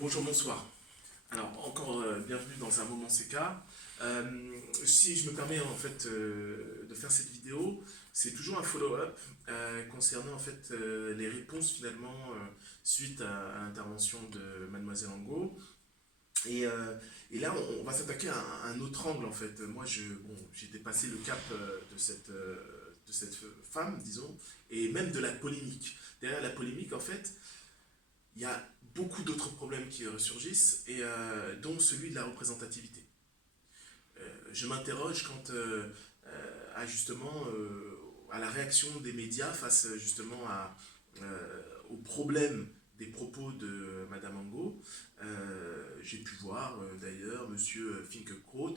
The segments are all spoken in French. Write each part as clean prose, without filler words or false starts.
Bonjour, bonsoir. Alors, encore bienvenue dans un moment CK. Si je me permets en fait de faire cette vidéo, c'est toujours un follow-up concernant en fait les réponses finalement suite à l'intervention de Mademoiselle Angot. Et, euh, et là, on va s'attaquer à un autre angle en fait. Moi, j'ai dépassé le cap de cette femme, disons, et même de la polémique. Derrière la polémique, en fait, il y a beaucoup d'autres problèmes qui ressurgissent, dont celui de la représentativité. Je m'interroge quant à justement à la réaction des médias face justement au problème des propos de Madame Angot. J'ai pu voir d'ailleurs Monsieur Finkielkraut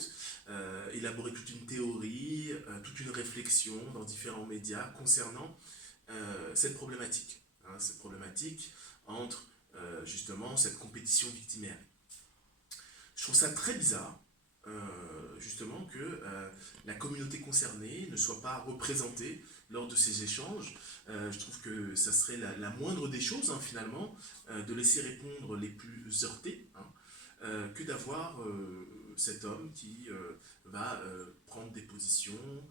élaborer toute une théorie, toute une réflexion dans différents médias concernant cette problématique. Cette problématique entre justement cette compétition victimaire. Je trouve ça très bizarre, justement, que la communauté concernée ne soit pas représentée lors de ces échanges. Je trouve que ça serait la moindre des choses, hein, finalement, de laisser répondre les plus heurtés, hein, que d'avoir cet homme qui va prendre des positions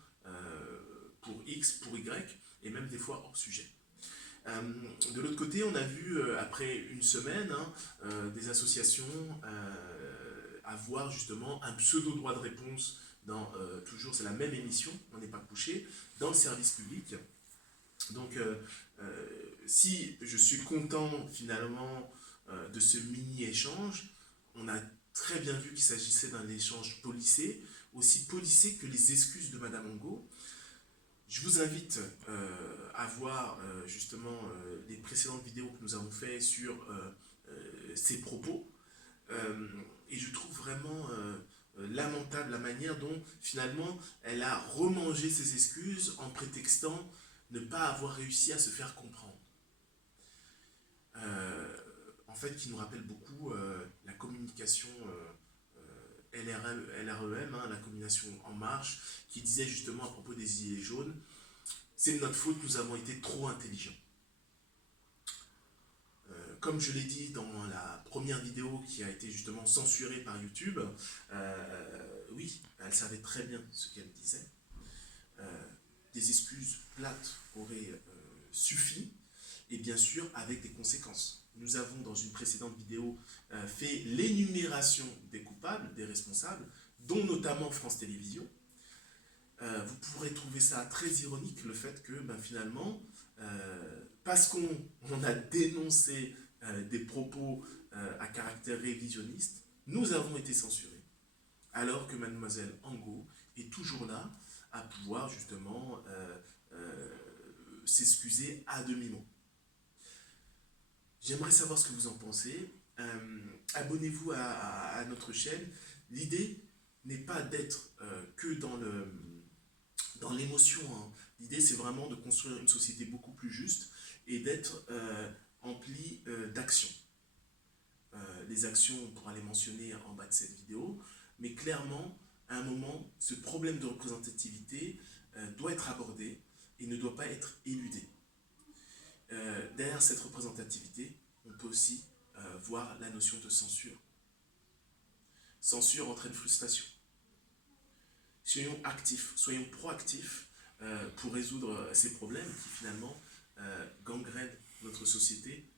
pour X, pour Y, et même des fois hors sujet. De l'autre côté, on a vu, après une semaine, hein, des associations avoir justement un pseudo-droit de réponse dans, toujours, c'est la même émission, on n'est pas couché, dans le service public. Donc, si je suis content finalement de ce mini-échange, on a très bien vu qu'il s'agissait d'un échange policé, aussi policé que les excuses de Madame Angot. Je vous invite à voir justement les précédentes vidéos que nous avons faites sur ses propos. Et je trouve vraiment lamentable la manière dont finalement elle a remangé ses excuses en prétextant ne pas avoir réussi à se faire comprendre. En fait, qui nous rappelle beaucoup la communication LREM, hein, la communication En Marche, qui disait justement à propos des gilets jaunes, c'est de notre faute, nous avons été trop intelligents. Comme je l'ai dit dans la première vidéo qui a été justement censurée par YouTube, oui, elle savait très bien ce qu'elle disait. Des excuses plates auraient suffi, et bien sûr avec des conséquences. Nous avons dans une précédente vidéo fait l'énumération des coupables, des responsables, dont notamment France Télévisions. Vous pourrez trouver ça très ironique, le fait que finalement, parce qu'on a dénoncé des propos à caractère révisionniste, nous avons été censurés. Alors que Mademoiselle Angot est toujours là à pouvoir justement s'excuser à demi-mot. J'aimerais savoir ce que vous en pensez. Abonnez-vous à notre chaîne. L'idée n'est pas d'être que dans l'émotion. Hein. L'idée, c'est vraiment de construire une société beaucoup plus juste et d'être empli d'actions. Les actions, on pourra les mentionner en bas de cette vidéo, mais clairement, à un moment, ce problème de représentativité doit être abordé et ne doit pas être éludé. Derrière cette représentativité, on peut aussi voir la notion de censure. Censure entraîne frustration. Soyons actifs, soyons proactifs pour résoudre ces problèmes qui finalement gangrènent notre société